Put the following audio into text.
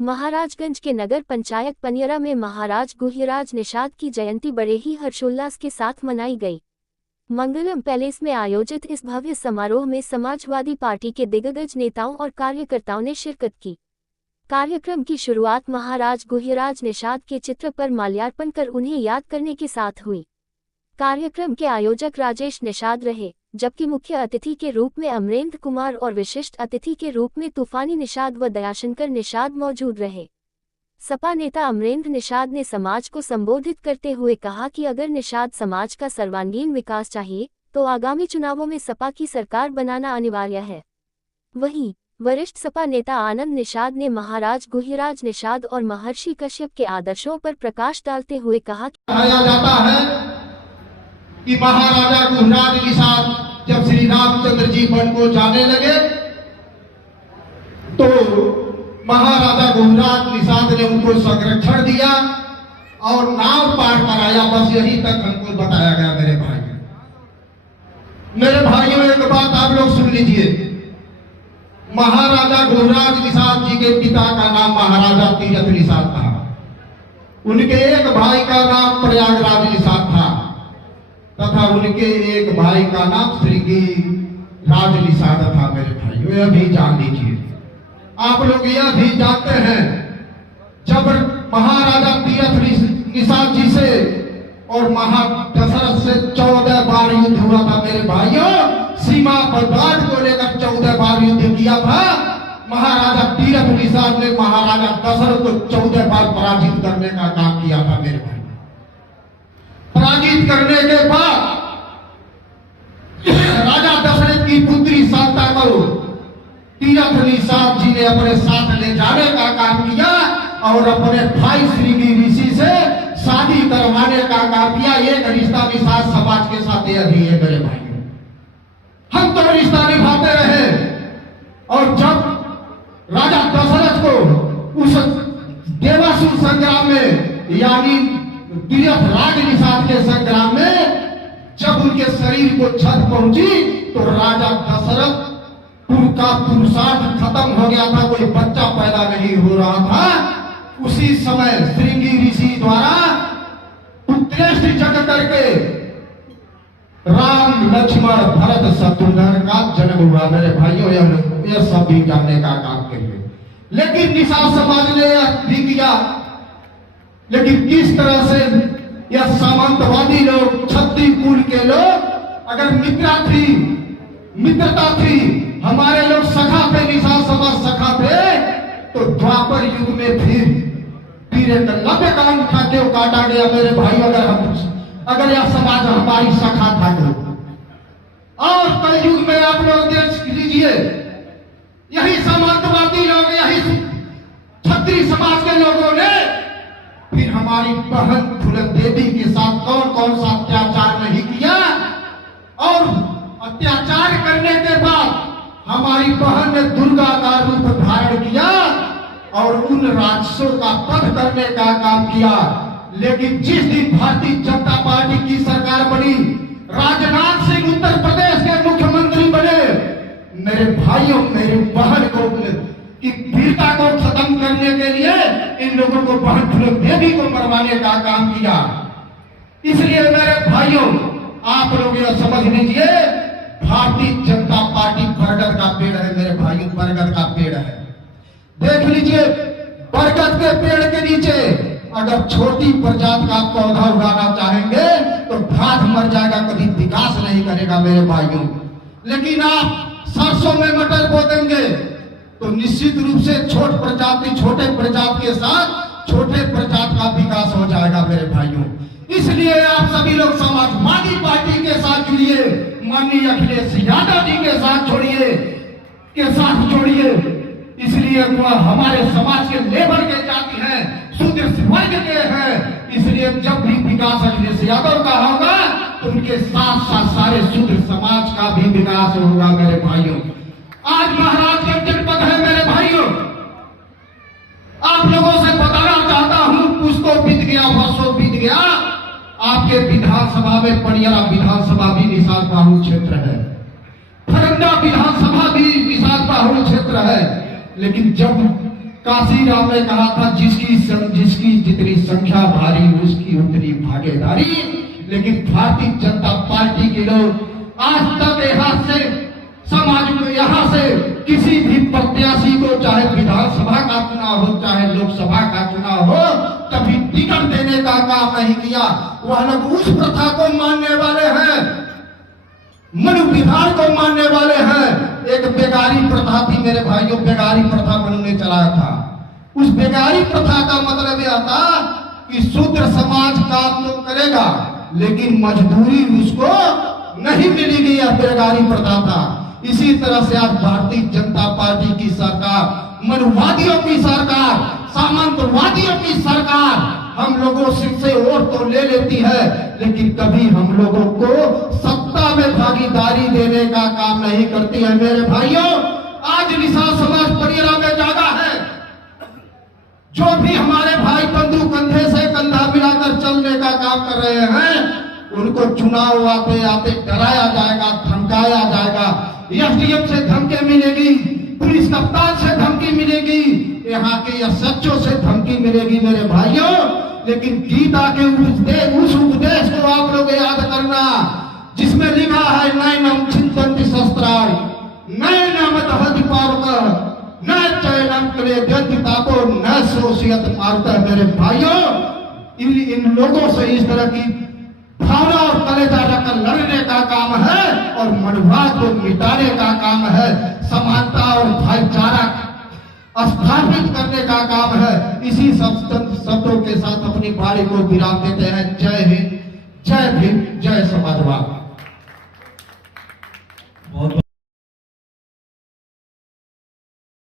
महाराजगंज के नगर पंचायत पनियरा में महाराज गुह्यराज निषाद की जयंती बड़े ही हर्षोल्लास के साथ मनाई गई। मंगलम पैलेस में आयोजित इस भव्य समारोह में समाजवादी पार्टी के दिग्गज नेताओं और कार्यकर्ताओं ने शिरकत की। कार्यक्रम की शुरुआत महाराज गुह्यराज निषाद के चित्र पर माल्यार्पण कर उन्हें याद करने के साथ हुई। कार्यक्रम के आयोजक राजेश निषाद रहे, जबकि मुख्य अतिथि के रूप में अमरेंद्र कुमार और विशिष्ट अतिथि के रूप में तूफानी निषाद व दयाशंकर निषाद मौजूद रहे। सपा नेता अमरेंद्र निषाद ने समाज को संबोधित करते हुए कहा कि अगर निषाद समाज का सर्वांगीण विकास चाहिए तो आगामी चुनावों में सपा की सरकार बनाना अनिवार्य है। वहीं वरिष्ठ सपा नेता आनंद निषाद ने महाराज गुह्यराज निषाद और महर्षि कश्यप के आदर्शों पर प्रकाश डालते हुए कहा कि महाराजा गुह्यराज निषाद जब श्री रामचंद्र जी वन को जाने लगे तो महाराजा गुह्यराज निषाद ने उनको संरक्षण दिया और नाव पार कराया। बस यही तक हमको बताया गया। मेरे भाइयों एक बात आप लोग सुन लीजिए। महाराजा गुह्यराज निषाद जी के पिता का नाम महाराजा तीरथ निषाद था। उनके एक भाई का नाम प्रयागराज निषाद था तथा उनके एक भाई का नाम श्रृंगी राज निषाद था। मेरे भाइयों यह भी जान लीजिए। आप लोग यह भी जानते हैं जब महाराजा तीरथ निषाद जी से और दशरथ से 14 बार युद्ध हुआ था। मेरे भाइयों सीमा पर बाढ़ को लेकर 14 बार युद्ध किया था। महाराजा तीरथ निषाद ने महाराजा दशरथ को 14 बार पराजित करने का काम किया था। मेरे भाई पराजित करने के बाद राजा दशरथ की पुत्री शांता को तीरथ निषाद जी ने अपने साथ ले जाने का काम किया और अपने भाई श्रृंगी ऋषि से शादी करवाने का काम किया। एक रिश्ता निषाद समाज के साथ यह भी है। मेरे भाइयों हम तो रिश्ता निभाते रहे और जब राजा दशरथ को उस देवासुर संग्राम में यानी तीरथ राज निषाद के संग्राम में जब उनके शरीर को क्षत पहुंची तो राजा दशरथ का पुरुषार्थ खत्म हो गया था। कोई बच्चा पैदा नहीं हो रहा था। उसी समय श्रृंगी ऋषि द्वारा पुत्रेष्टि जग करके राम लक्ष्मण भरत शत्रुघ्न का जन्म हुआ। मेरे भाइयों यह सब भी जानने का काम करिए। लेकिन निषाद समाज ने यह भी किया। लेकिन किस तरह से यह सामंतवादी लोग क्षत्रिय कुल के लोग अगर मित्रता थी हमारे लोग सखा थे, निषाद समाज सखा थे तो द्वापर युग में फिर 90 कान उठा के काटा गया। मेरे भाई अगर यह समाज हमारी सखा था तो और कल युग में आप लोग देख लीजिए यही सामंतवादी लोग यही क्षत्रिय समाज के लोगों ने फिर हमारी बहन फूलन देवी के साथ कौन कौन सा अत्याचार नहीं किया और अत्याचार करने के बाद हमारी बहन ने दुर्गा का रूप धारण किया और उन राक्षसों का वध करने का काम किया। लेकिन जिस दिन भारतीय जनता पार्टी की सरकार बनी, राजनाथ सिंह उत्तर प्रदेश के मुख्यमंत्री बने, मेरे भाइयों मेरी बहन को की वीरता को खत्म करने के लिए इन लोगों को बहन फूलन देवी को मरवाने का काम किया। इसलिए मेरे भाइयों आप लोग यह समझ लीजिए भारतीय जनता पार्टी बरगद का पेड़ है। मेरे भाइयों बरगद का पेड़ है। देख लीजिए बरगद के पेड़ के नीचे अगर छोटी प्रजाति का पौधा उगाना चाहेंगे तो घास मर जाएगा, कभी विकास नहीं करेगा। मेरे भाइयों लेकिन आप सरसों में मटर बो देंगे तो निश्चित रूप से छोटे प्रजाति के साथ छोटे प्रजाति का विकास हो जाएगा। मेरे भाइयों इसलिए आप सभी लोग समाजवादी पार्टी के साथ जुड़िए, माननीय अखिलेश यादव जी के साथ जोड़िए। इसलिए वह हमारे समाज के लेबर के जाति हैं, शूद्र वर्ग के हैं। इसलिए जब भी विकास अखिलेश यादव का होगा तो उनके साथ साथ सारे शूद्र समाज का भी विकास होगा। मेरे भाइयों आज महाराजगंज जनपद है। मेरे भाइयों आप लोगों से बताना चाहता हूं कुछ तो बीत गया, वर्षों बीत गया। आपके विधानसभा में पनियरा विधानसभा भी निषाद बाहुल क्षेत्र है, फरंदा विधानसभा भी निषाद बाहुल क्षेत्र है। लेकिन जब काशीराम ने कहा था जिसकी जितनी संख्या भारी उसकी उतनी भागीदारी। लेकिन भारतीय जनता पार्टी के लोग आज तक समाज में यहाँ से किसी भी प्रत्याशी को, चाहे विधानसभा का चुनाव हो चाहे लोकसभा का चुनाव हो, कभी टिकट देने का काम नहीं किया। वह लोग उस प्रथा को मानने वाले हैं, मनु विधान को मानने वाले हैं। एक बेगारी प्रथा थी मेरे भाइयों, बेगारी प्रथा मनु ने चलाया था। उस बेगारी प्रथा का मतलब यह था कि शूद्र समाज काम तो करेगा लेकिन मजदूरी उसको नहीं मिलेगी, यह बेगारी प्रथा था। इसी तरह से आज भारतीय जनता पार्टी की सरकार, मनुवादियों की सरकार, सामंतवादियों की सरकार हम लोगों से वोट तो ले लेती है लेकिन कभी हम लोगों को सत्ता में भागीदारी देने का काम नहीं करती है। मेरे भाइयों, आज निषाद समाज पनियरा में जागा है। जो भी हमारे भाई बंधु कंधे से कंधा मिलाकर चलने का काम कर रहे हैं, उनको चुनाव आते आते डराया जाएगा, धमकाया जाएगा। एसडीएम से धमकी मिलेगी, पुलिस कप्तान से धमकी मिलेगी, यहाँ के एसएचओ से धमकी मिलेगी मेरे भाइयों। लेकिन गीता के उस उपदेश को आप लोग याद करना जिसमें लिखा है नैनम चिंतन्ति शस्त्राणि नैनम दहति पावकः न चैनम क्लेदन्ति तापो न शोषयत मारुतः। मेरे भाइयों, इन लोगों से इस तरह की भावना और कलेजा रखकर लड़ने का काम है और मनुवाद को मिटाने का काम है। समानता और भाईचारा स्थापित करने का काम है। इसी शब्दों के साथ अपनी बारी को विराम देते हैं। जय हिंद, जय भीम, जय समाजवाद।